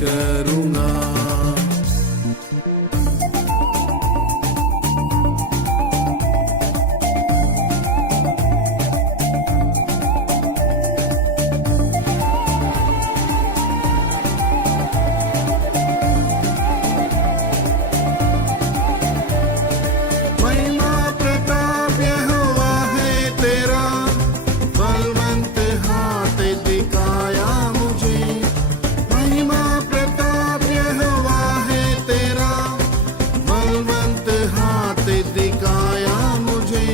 करूँगा। महिमा प्रताप यहोवा है तेरा, बलवंत हाथ दिखाया मुझे। महिमा प्रताप यहोवा है तेरा, बलवंत हाथ दिखाया मुझे।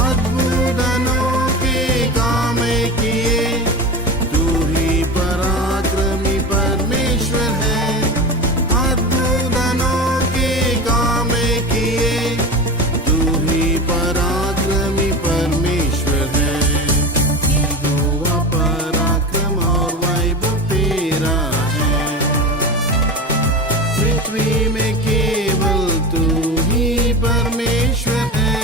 अद्भुत अनोखे काम किए, तू ही पराक्रमी परमेश्वर है। अद्भुत अनोखे काम किए, तू ही पराक्रमी परमेश्वर है। यहोवा पराक्रम और वैभव तेरा है, पृथ्वी में केवल तू ही परमेश्वर है।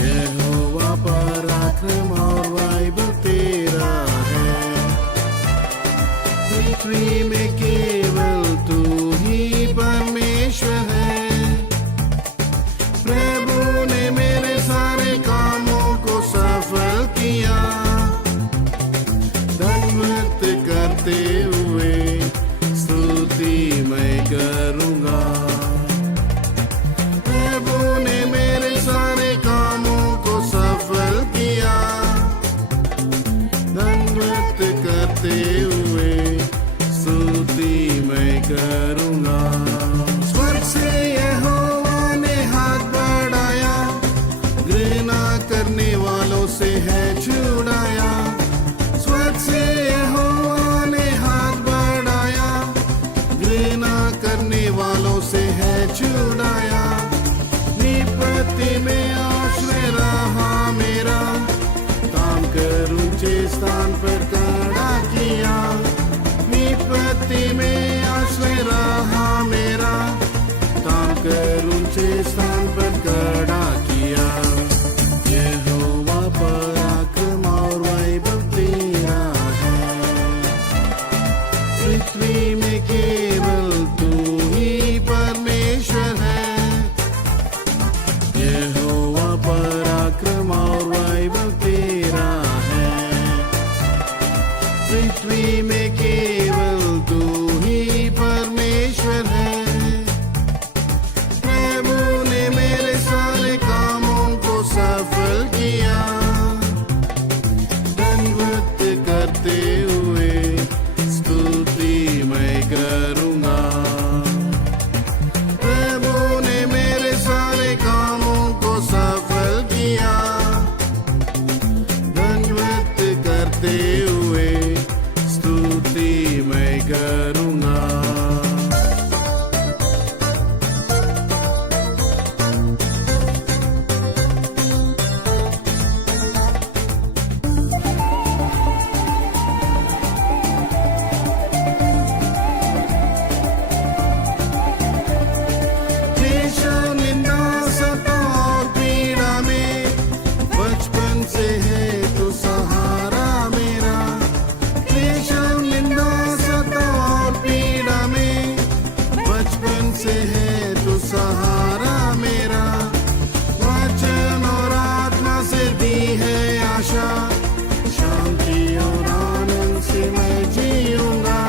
यहोवा पराक्रम और वैभव तेरा है, पृथ्वी में केवल तू ही परमेश्वर है। प्रभु ने मेरे सारे कामों को सफल किया, धन्यवाद करते हुए स्तुति मैं करूँगा। प्रभु ने मेरे सारे कामों को सफल किया, धन्यवाद करते हुए स्तुति मैं करूँगा। स्वर्ग से यहोवा ने हाथ बढ़ाया, घृणा करने वालों से है छुड़ाया। स्वर्ग से यहोवा ने हाथ बढ़ाया, घृणा करने वालों से है छुड़ाया। विपत्ति में आश्रय रहा मेरा, काम कर ऊंचे स्थान पर खड़ा किया। विपत्ति में आश्रय रहा मेरा, काम कर ऊंचे स्थान पर खड़ा किया। यहोवा पराक्रम और वैभव तेरा है, पृथ्वी में केवल तू ही परमेश्वर है। यहोवा पराक्रम और वैभव तेरा है, पृथ्वी में केवल तू ही परमेश्वर है। प्रभु ने मेरे सारे कामों को सफल किया, धन्यवाद करते हुए स्तुति मैं करूँगा। प्रभु ने मेरे सारे कामों को सफल किया, धन्यवाद करते हुए स्तुति मैं करूँगा। केशव निंदा सता और पीड़ा में, बचपन से है तो सहारा मेरा। केशव निंदा सता और पीड़ा में, बचपन से है तो सहारा मेरा। वचन और आत्मा से दी है आशा, शांति और आनंद से मैं जीऊंगा।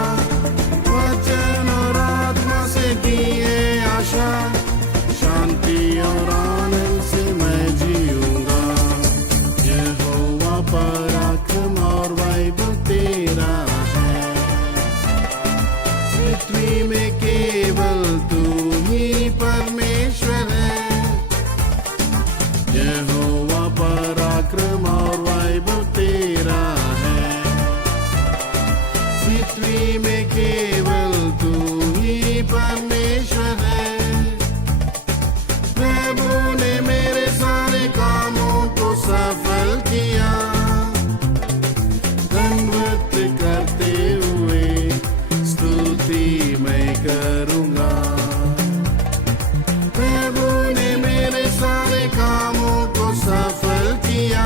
वचन और आत्मा से दी है आशा, शांति और आनंद से मैं जीऊंगा। यहोवा पराक्रम और वैभव तेरा है, पृथ्वी में केवल तू ही परमेश्वर है। यहोवा पराक्रम और वैभव तेरा है, पृथ्वी में केवल तू ही परमेश्वर है। प्रभु ने मेरे सारे कामों को सफल किया, धन्यवाद करते हुए स्तुति मैं करूँगा। प्रभु ने मेरे सारे कामों को सफल किया,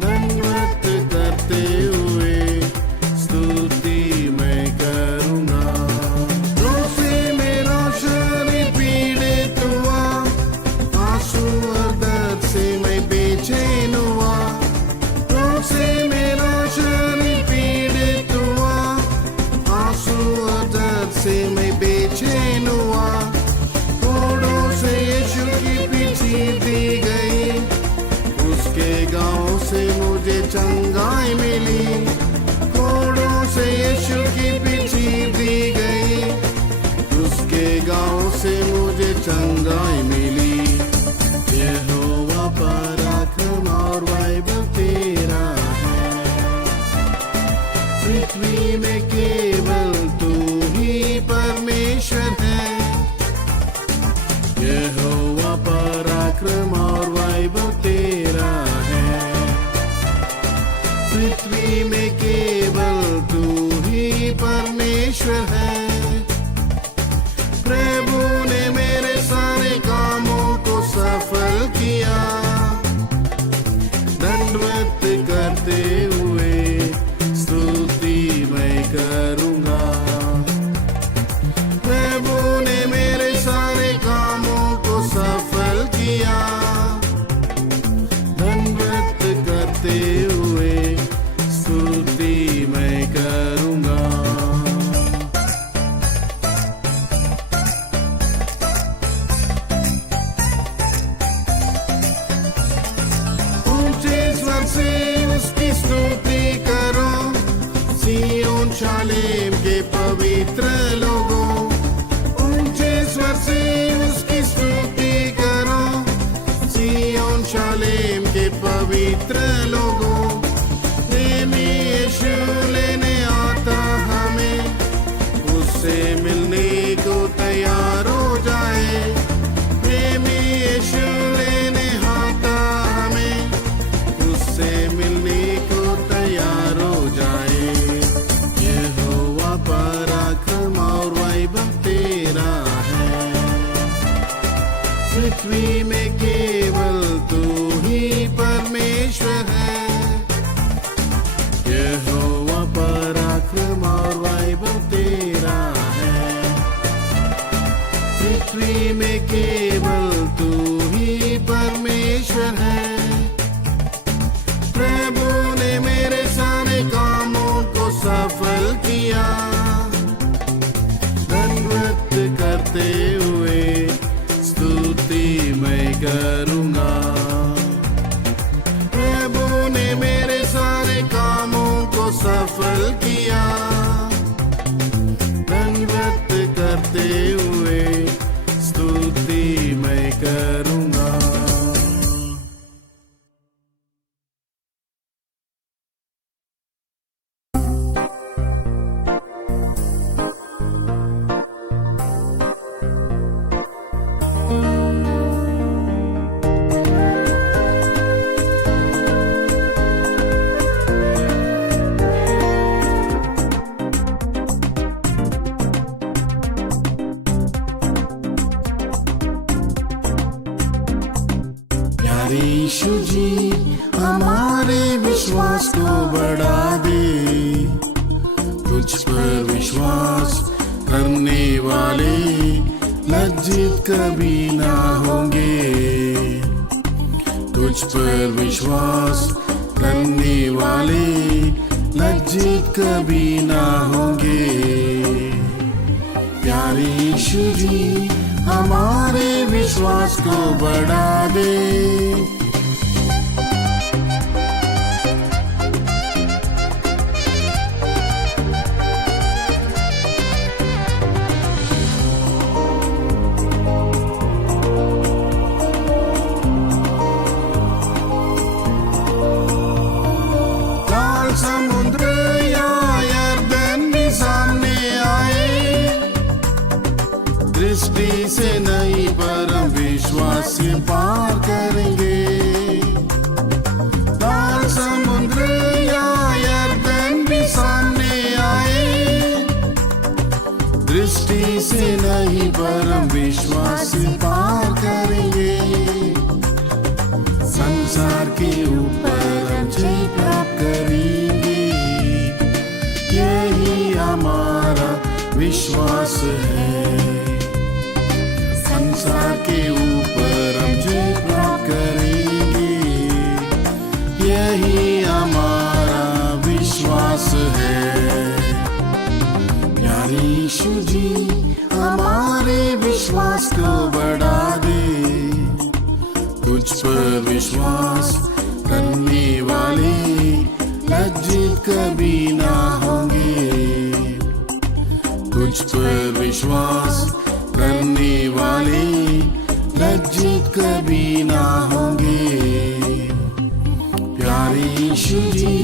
धन्यवाद करते हुए स्तुति पृथ्वी में केवल तू ही परमेश्वर है। यहोवा पराक्रम और वैभव तेरा है। पृथ्वी में केवल तू ही परमेश्वर है। प्रभु ने मेरे सारे कामों को सफल किया। दंडवत करते हुए स्तुति मैं करूँगा। प्रभु ने मेरे सारे कामों को सफल किया। दंडवत करते हुए स्तुति मैं करूँगा। से उसकी स्तुति करो, सिय्योन शालेम के पवित्र लोगों। ऊंचे स्वर से उसकी स्तुति करो, सिय्योन शालेम के पवित्र लोगों। प्रेमी यीशु लेने आता हमें, उससे मिलने को तैयार हो जाए। प्रेमी यीशु लेने आता हमें, से मिलने को तैयार हो जाए। यहोवा पराक्रम और वैभव तेरा है। पृथ्वी में केवल तू ही परमेश्वर है। यहोवा पराक्रम और वैभव तेरा है। पृथ्वी में केवल तू ही परमेश्वर है। प्रभु ने मेरे सारे कामों को सफल किया। दंडवत करते हुए स्तुति मैं करूँगा। प्रभु ने मेरे सारे कामों को सफल किया। दंडवत करते हुए स्तुति मैं करूँगा। यीशु जी हमारे विश्वास को बढ़ा दे। तुझ पर विश्वास करने वाले लज्जित कभी ना होंगे। तुझ पर विश्वास करने वाले लज्जित कभी ना होंगे। प्यारे यीशु जी हमारे विश्वास को बढ़ा दे। लाल समुद्र या यरदन भी सामने आए, दृष्टि से नहीं परम विश्वास से पार करेंगे। लाल समुद्र या यरदन भी सामने आए, दृष्टि से नहीं परम विश्वास से पार करेंगे। संसार के ऊपर हम जय प्राप्त करेंगे, यही हमारा विश्वास है। संसार के ऊपर हम जय प्राप्त करेंगे, यही हमारा विश्वास है। प्यारे यीशु जी हमारे विश्वास को बढ़ा दे। तुझ पर विश्वास करने वाले लज्जित कभी ना होंगे। तुझ पर विश्वास करने वाले लज्जित कभी ना होंगे। प्यारे यीशु जी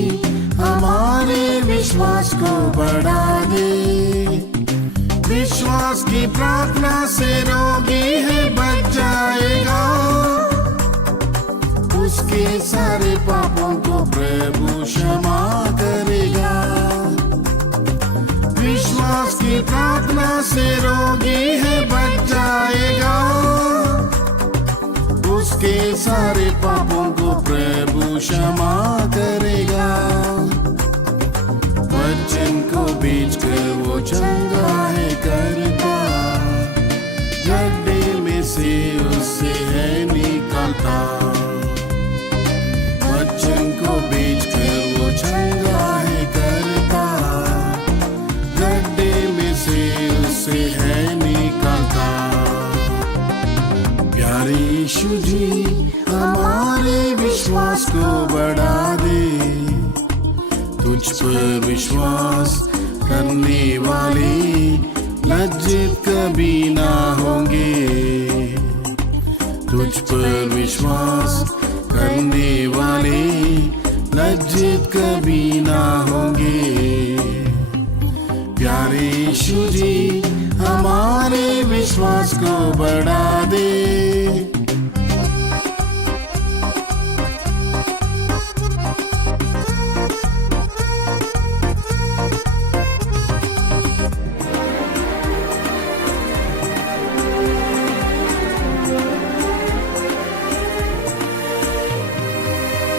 हमारे विश्वास को बढ़ा दे। विश्वास की प्रार्थना से रोगी है बच जाएगा, उसके सारे पापों को प्रभु क्षमा करेगा। विश्वास की प्रार्थना से रोगी है बच जाएगा, उसके सारे पापों को प्रभु क्षमा करेगा। वचन को बेच कर वो चंगा है करता, गड्ढे में से उससे है निकालता। वचन को बेच कर वो चंगा है करता, गड्ढे में से उससे है निकालता। प्यारे यीशु जी हमारे विश्वास को बढ़ा दे। तुझ पर विश्वास करने वाले लज्जित कभी ना होंगे। तुझ पर विश्वास करने वाले लज्जित कभी ना होंगे। प्यारे यीशु जी हमारे विश्वास को बढ़ा दे।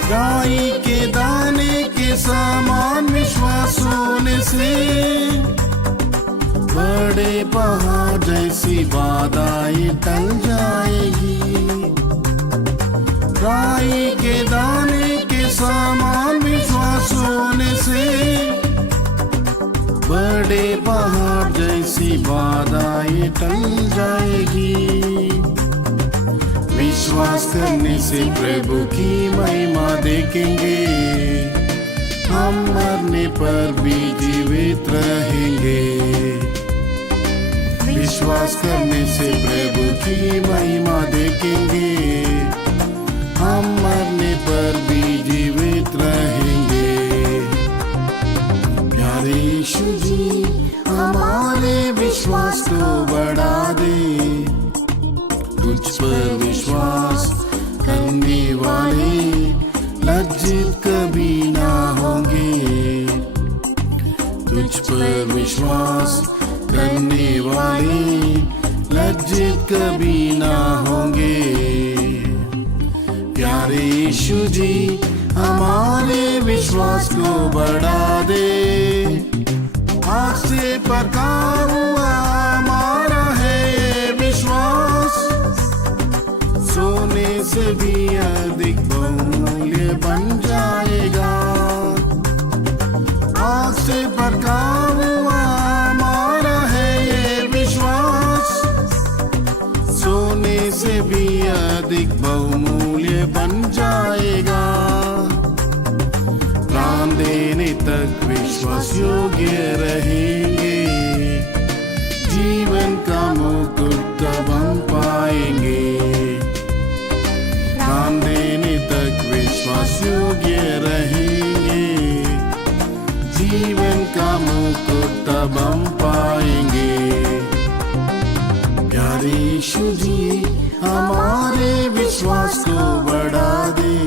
राई के दाने के समान विश्वास होने से बड़े पहाड़ जैसी बाधाएं टल जाएगी। राई के दाने के समान विश्वास होने से बड़े पहाड़ जैसी बाधाएं टल जाएगी। विश्वास करने से प्रभु की महिमा देखेंगे, हम मरने पर भी जीवित रहेंगे। विश्वास करने से प्रभु की महिमा देखेंगे, हम मरने पर भी जीवित रहेंगे। प्यारे यीशु जी हमारे विश्वास को बढ़ा दे। तुझ पर विश्वास करने वाले लज्जित कभी ना होंगे। तुझ पर विश्वास करने वाले लज्जित कभी ना होंगे। प्यारे यीशु जी हमारे विश्वास को बढ़ा दे। आग से पका हुआ हमारा है ये विश्वास, सोने से भी अधिक बहुमूल्य बन जाएगा। आग से पका हुआ हमारा है ये विश्वास, सोने से भी अधिक बहुमूल्य बन जाएगा। प्राण देने तक विश्वास योग्य रहेंगे, जीवन का मुकुट तब हम पाएंगे। प्राण देने तक विश्वास योग्य रहेंगे, जीवन का मुकुट तब हम पाएंगे। प्यारे यीशु जी हमारे विश्वास को बढ़ा दे।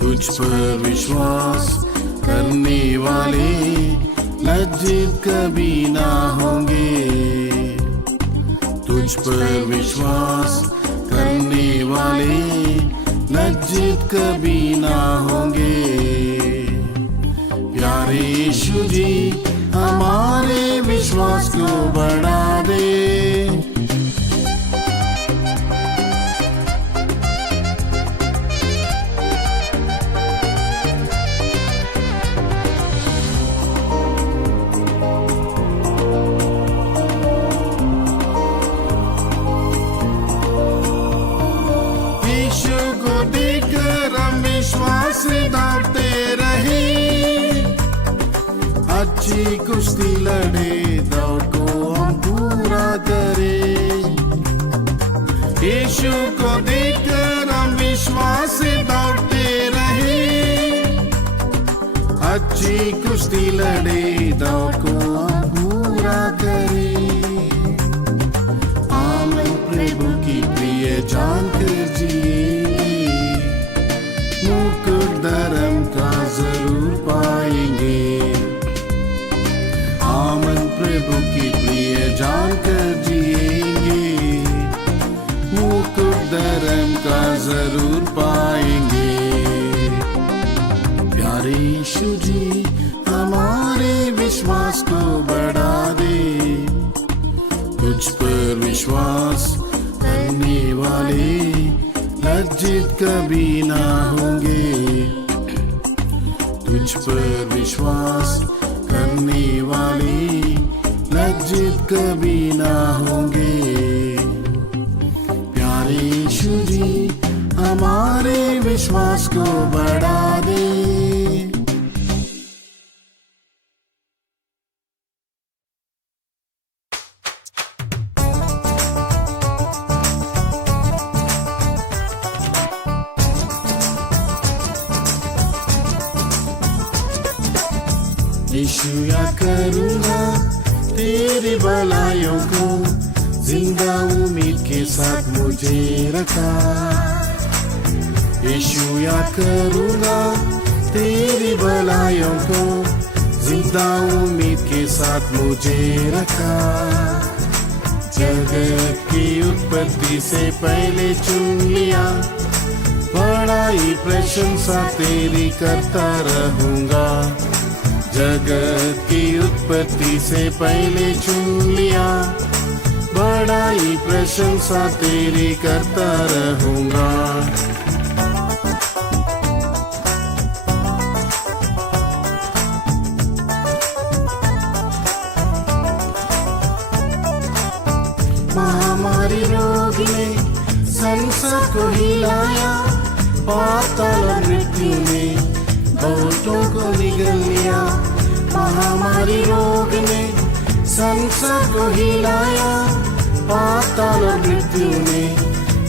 तुझ पर विश्वास करने वाले लज्जित कभी ना होंगे। तुझ पर विश्वास करने वाले लज्जित कभी ना होंगे। प्यारे यीशु जी हमारे विश्वास को बढ़ा दे। विश्वास से दौड़ते रहे, अच्छी कुश्ती लड़े, दौड़ को हम पूरा करें। यीशु को देखकर हम विश्वास से दौड़ते रहे, अच्छी कुश्ती लड़े, दौड़ को पूरा करे। आमन प्रभु की प्रिय जानकर जिए, मुकुट धर्म का जरूर पाएंगे। आमन प्रभु की प्रिय जानकर जिएंगे, मुकुट धर्म का जरूर पाएंगे। प्यारे यीशु जी हमारे विश्वास को बढ़ा दे, तुझ पर विश्वास करने वाले लज्जित कभी ना होंगे। तुझ पर विश्वास करने वाले लज्जित कभी ना होंगे। प्यारे यीशु जी हमारे विश्वास को बढ़ा दे। यीशु याद करूंगा तेरी भलाइयों को, जिंदा उम्मीद के साथ मुझे रखा। यीशु याद करूंगा तेरी भलाइयों को, जिंदा उम्मीद के साथ मुझे रखा। जगत की उत्पत्ति से पहले चुन लिया, बड़ाई प्रशंसा तेरी करता रहूंगा। जगत की उत्पत्ति से पहले चुन लिया, बड़ाई प्रशंसा तेरी करता रहूंगा। महामारी रोग ने संसार को हिलाया, पाताल और मृत्यु ने बहुतों को निगल लिया। महामारी रोग ने संसार को हिलाया, पाताल और मृत्यु ने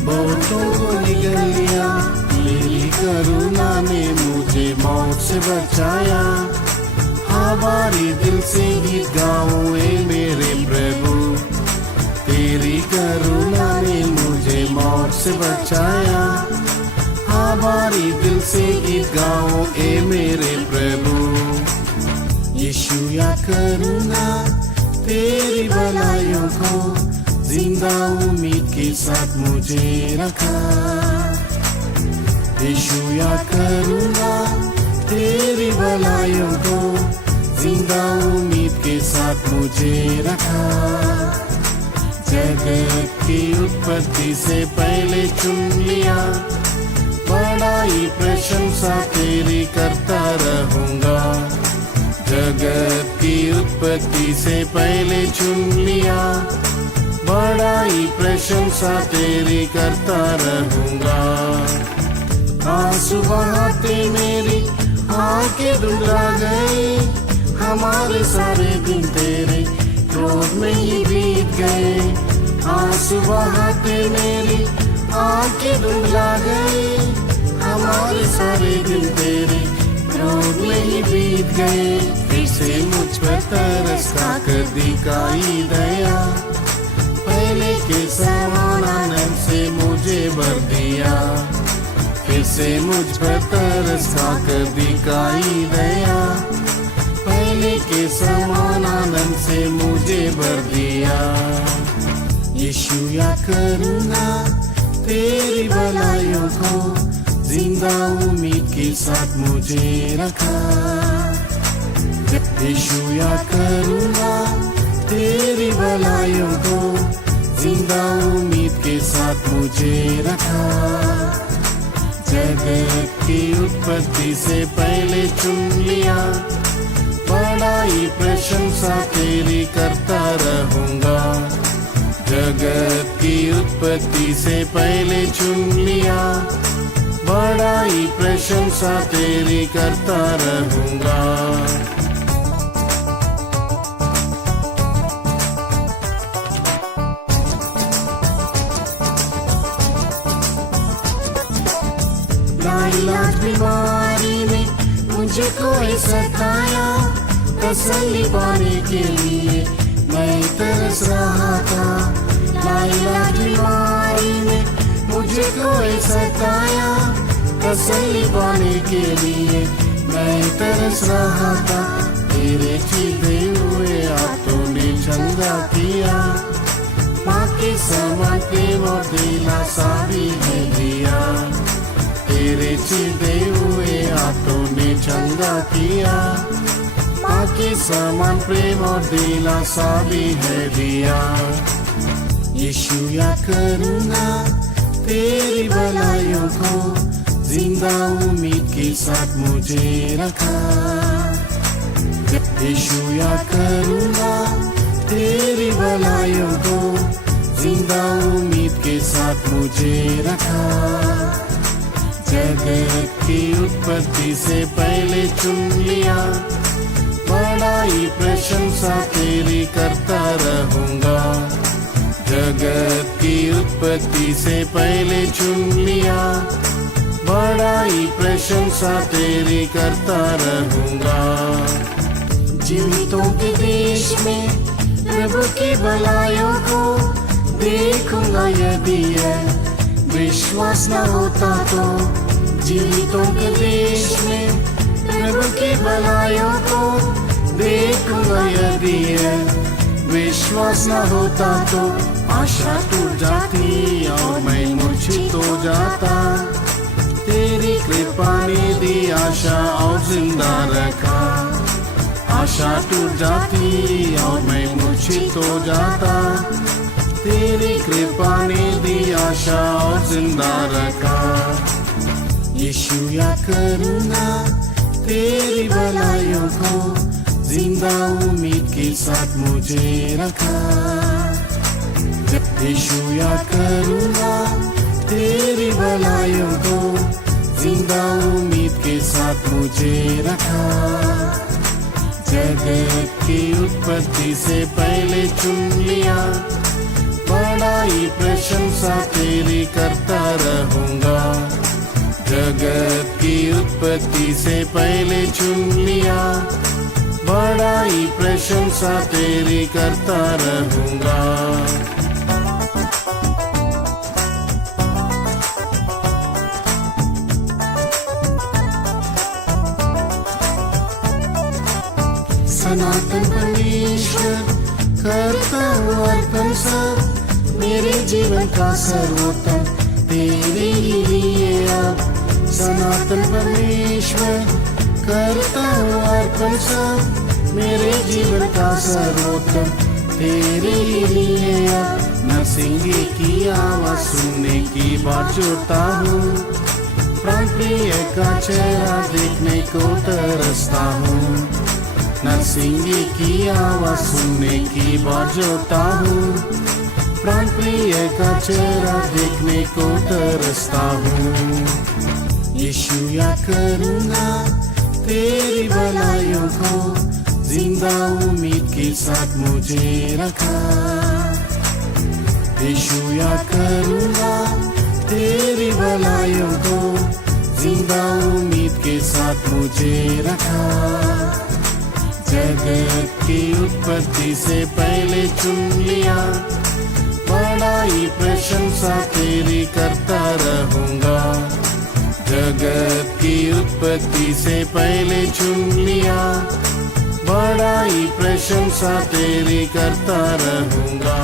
बहुतों को निगल लिया। तेरी करुणा ने मुझे मौत से बचाया, हमारी दिल से गीत गाऊं ए मेरे प्रभु। तेरी करुणा ने मुझे मौत से बचाया, हमारी दिल से गीत गाओ ए मेरे प्रभु। यीशु याद करूंगा तेरी भलाइयों को, जिंदा उम्मीद के साथ मुझे रखा। यीशु याद करूंगा तेरी भलाइयों को, जिंदा उम्मीद के साथ मुझे रखा। जगत की उत्पत्ति से पहले चुन लिया, बड़ाई प्रशंसा तेरी करता रहूंगा। जगत की उत्पत्ति से पहले चुन लिया, बड़ाई प्रशंसा तेरी करता रहूंगा। आंसू बहाते मेरी आंखें धुंधला गए, हमारे सारे दिन तेरे क्रोध में ही बीत गए। आंसू बहाते मेरी आंखें धुंधला गए, हमारे सारे दिन तेरे क्रोध में ही बीत गए। फिर से मुझ पर तरस खाकर दिखाई दया, पहले के समान आनंद से मुझे भर दिया। फिर से मुझ पर तरस खाकर दिखाई दया, पहले के समान आनंद से मुझे भर दिया। यीशु याद करूंगा तेरी भलाइयों को, जिंदा उम्मीद के साथ मुझे रखा। यीशु याद करूंगा तेरी भलाइयों को, जिंदा उम्मीद के साथ मुझे रखा। जगत की उत्पत्ति से पहले चुन लिया, बड़ाई प्रशंसा तेरी करता रहूंगा। जगत की उत्पत्ति से पहले चुन लिया, बड़ाई प्रशंसा तेरी करता रहूंगा। लाइलाज बीमारी में मुझ मुझे कोई सताया, तसल्ली पाने के लिए मैं तरस रहा था। लाइलाज बीमारी में मुझे कोई सताया, तसल्ली पाने के लिए मैं तरस रहा था। तेरे चीते हुए हाथों ने चंगा किया, माँ के समान प्रेम और दिलासा भी है दिया। तेरे चीते हुए हाथों ने चंगा किया, माँ के समान प्रेम और दिलासा भी है दिया। यीशु याद करूँगा तेरी भलाइयों को, जिंदा उम्मीद के साथ मुझे रखा। यीशु याद करूँगा तेरी भलाइयों को, जिंदा उम्मीद के साथ मुझे रखा। जगत की उत्पत्ति से पहले चुन लिया, बड़ाई प्रशंसा तेरी करता रहूँगा। जगत की उत्पत्ति से पहले चुन लिया, बड़ाई प्रशंसा तेरी करता रहूँगा। जीवितों के देश में प्रभु की भलाइयों को देखूंगा, यदि विश्वास न होता तो। जीवितों के देश में प्रभु की भलाइयों को देखूंगा, यदि विश्वास न होता तो। आशा टूट जाती और मैं मूर्छित हो जाता, तेरी कृपा ने दी आशा और जिंदा रखा। आशा टूट जाती और मैं मूर्छित हो जाता, तेरी कृपा ने दी आशा और जिंदा रखा। यीशु याद करूँगा तेरी भलाइयों को, जिंदा उम्मीद के साथ मुझे रखा। यीशु याद करूँगा तेरी भलाइयों को, जिंदा उम्मीद के साथ मुझे रखा। जगत की उत्पत्ति से पहले चुन लिया, बड़ाई प्रशंसा तेरी करता रहूँगा। जगत की उत्पत्ति से पहले चुन लिया, बड़ाई प्रशंसा तेरी करता रहूँगा। सनातन परमेश्वर करता हूँ अर्पण सब, मेरे जीवन का सर्वोत्तम तेरे ही लिए अब। सनातन परमेश्वर करता हूँ अर्पण सब, मेरे जीवन का सर्वोत्तम तेरे ही लिए अब। नरसिंगे की आवाज सुनने की बात जोड़ता हूँ, प्राण प्रिय का चेहरा देखने को तरसता हूँ। नरसिंगे की आवाज सुनने की बात जोड़ता हूँ, प्राण प्रिय का चेहरा देखने को तरसता हूँ। यीशु याद करूँगा तेरी भलाइयों को, जिंदा उम्मीद के साथ मुझे रखा। यीशु याद करूँगा तेरी भलाइयों को, जिंदा उम्मीद के साथ मुझे रखा। जगत की उत्पत्ति से पहले चुन लिया, बड़ाई प्रशंसा तेरी करता रहूँगा। जगत की उत्पत्ति से पहले चुन लिया, बड़ाई प्रशंसा तेरी करता रहूँगा।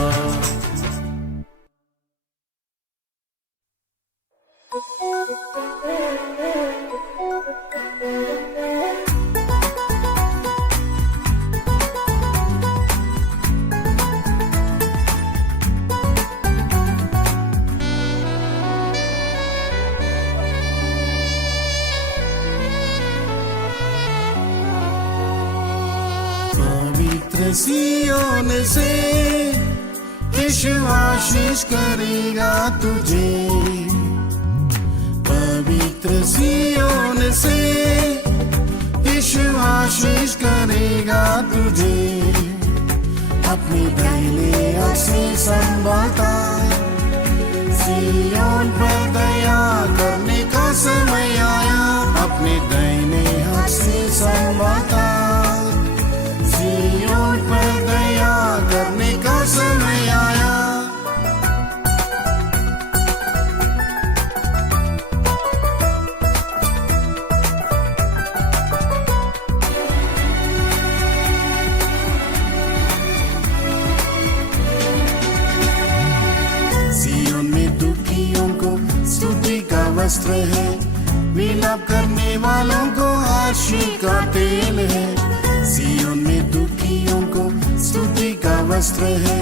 सियोन से यीशु आशीष करेगा तुझे, पवित्र सियोन से यीशु आशीष करेगा तुझे। अपनी दाहिने हाथ से संभालता, सियोन पर दया करने का समय आया। अपने दाहिने हाथ से वस्त्र है, विलाप करने वालों को आशीष का तेल है। सिय्योन में दुखियों को स्तुति का वस्त्र है,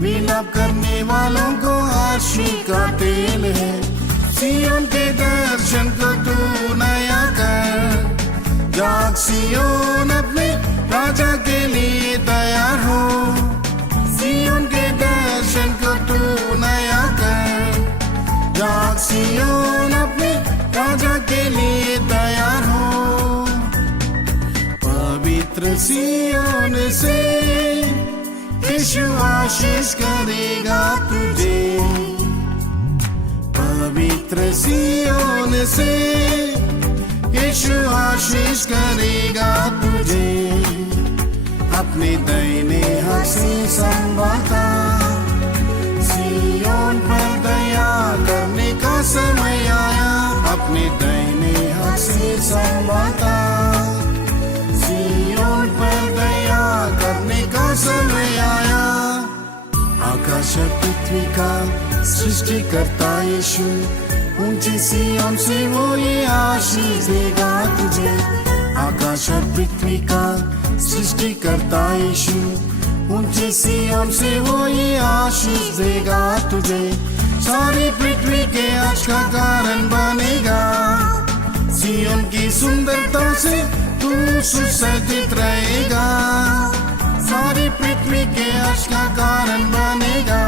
विलाप करने वालों को आशीष का तेल है। सिय्योन के दर्शन को तू नया कर, जाग सिय्योन अपने राजा के लिए तैयार हो। सिय्योन के दर्शन को तू नया कर, जाग सिय्योन अपने राजा के लिए तैयार हो। पवित्र सिय्योन से यीशु आशीष करेगा तुझे, पवित्र सिय्योन से यीशु आशीष करेगा तुझे। अपने दाहिने हाथ से संभालता, सिय्योन पर दया करने का समय आया। अपने दाहिने हाथ से संभालता, सिय्योन पर दया करने का समय आया। आकाश और पृथ्वी का सृष्टि करता यीशु, ऊंची सिय्योन से वो ये आशीष देगा तुझे। आकाश और पृथ्वी का सृष्टि करता यीशु, ऊंची सिय्योन से वो ये आशीष देगा तुझे। सारी पृथ्वी के हर्ष का कारण बनेगा, सिय्योन की सुंदरता से तू सुसज्जित रहेगा। सारी पृथ्वी के हर्ष का कारण बनेगा,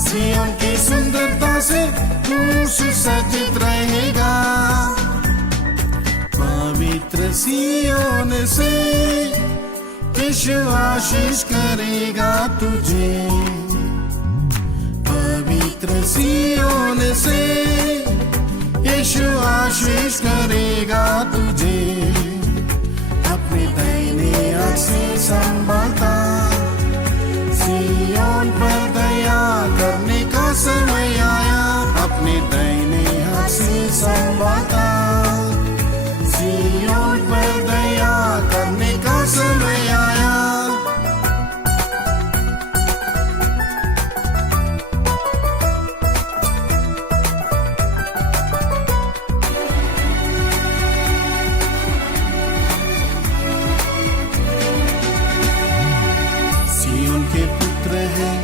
सिय्योन की सुंदरता से तू सुसज्जित रहेगा। पवित्र सिय्योन से यीशु आशीष करेगा तुझे, पवित्र सिय्योन से यीशु आशीष करेगा तुझे। अपने दाहिने हाथ से संभालता, सिय्योन पर दया करने का समय आया। अपने दाहिने हाथ से संभालता, सिय्योन पर दया करने का समय आया। सिय्योन के पुत्र है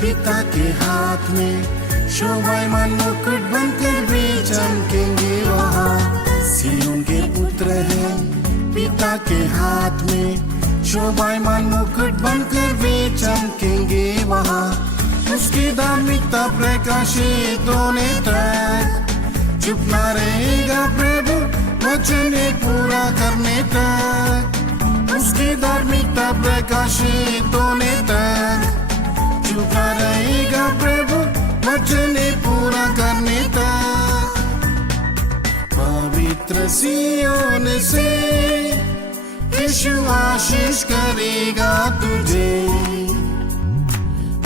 पिता के हाथ में, शोभायमान मुकुट बनकर वे चमकेंगे वहाँ। सिय्योन के पुत्र है पिता के हाथ में, शोभायमान मुकुट बनकर वे चमकेंगे वहाँ। उसकी धार्मिकता प्रकाशित होने तक चुप न रहेगा प्रभु वचन पूरा करने तक। उसकी धार्मिकता प्रकाशित होने तक चुप न रहेगा प्रभु वचन पूरा करने तक। पवित्र सिय्योन से यीशु आशीष करेगा तुझे,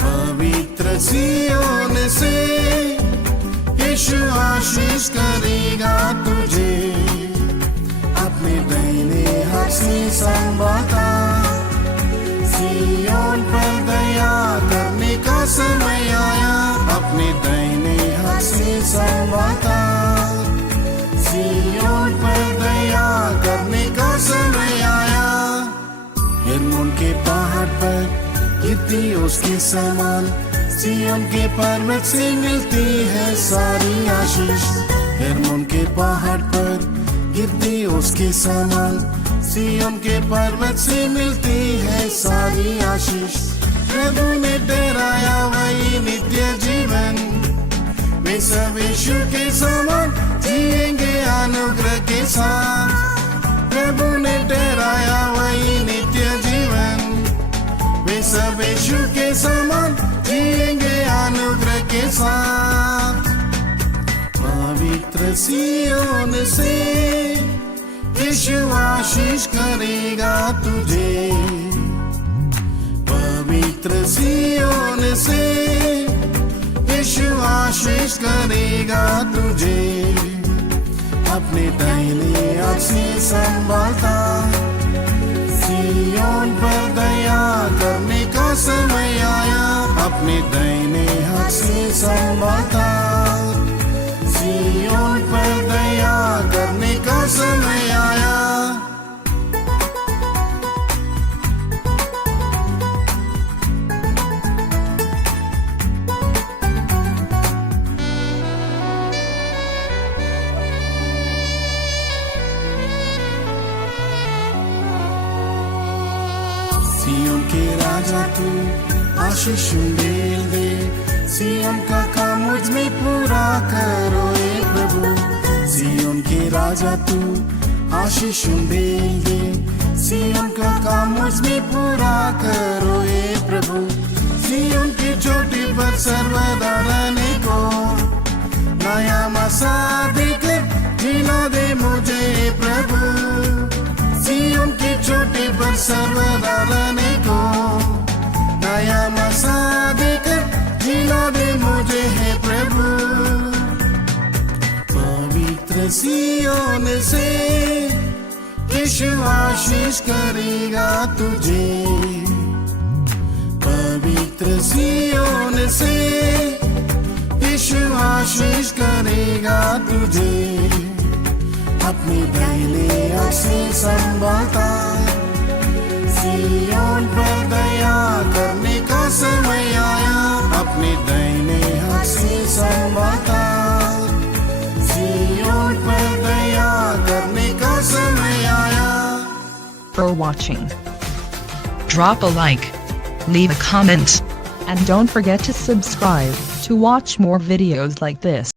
पवित्र सिय्योन से यीशु आशीष करेगा तुझे। अपने दाहिने हाथ से संभालता, सिय्योन पर दया करने का समय आया। अपने दाहिने हाथ से संभालता, सिय्योन पर दया करने का समय आया। हेर्मोन के पहाड़ पर गिरती उसके समान, सिय्योन के पर्वत से मिलती है सारी आशीष। हेर्मोन के पहाड़ पर गिरती उसके समान, सिय्योन के पर्वत से मिलती है सारी आशीष। प्रभु ने ठहराया वही नित्य जीवन, वे सब यीशु के समान जिएंगे अनुग्रह के साथ। प्रभु ने ठहराया वही नित्य जीवन, वे सब यीशु के समान जिएंगे अनुग्रह के साथ। पवित्र सिय्योन से यीशु आशीष करेगा तुझे, पवित्र सिय्योन से यीशु आशीष करेगा तुझे। अपने दाहिने हाथ से संभालता, सिय्योन पर दया करने का समय आया। अपने दाहिने हाथ से संभालता, सिय्योन का समय आया। सियोन के राजा तू आशीष मेल दे, सियोन का काम मुझ में पूरा करो ए प्रभु। सियोन के राजा तू आशीष मेल दे, सियोन का काम मुझ में पूरा करो ए प्रभु। सियोन की चोटी पर सर्वदा रहने को नया मसा देकर जीना दे मुझे प्रभु। सियोन की चोटी पर सर्वदा रहने को नया मसा देकर जीना दे मुझे है प्रभु। पवित्र सियोन से यीशु आशीष करेगा तुझे। पवित्र सियोन से यीशु आशीष करेगा तुझे। अपनी दाहिने हाथ से संभालता, सियोन पर दया करने का समय आया। अपने दाहिने हाथ से संभालता, सियोन पर दया करने का समय आया। For watching, drop a like, leave a comment, and don't forget to subscribe to watch more videos like this.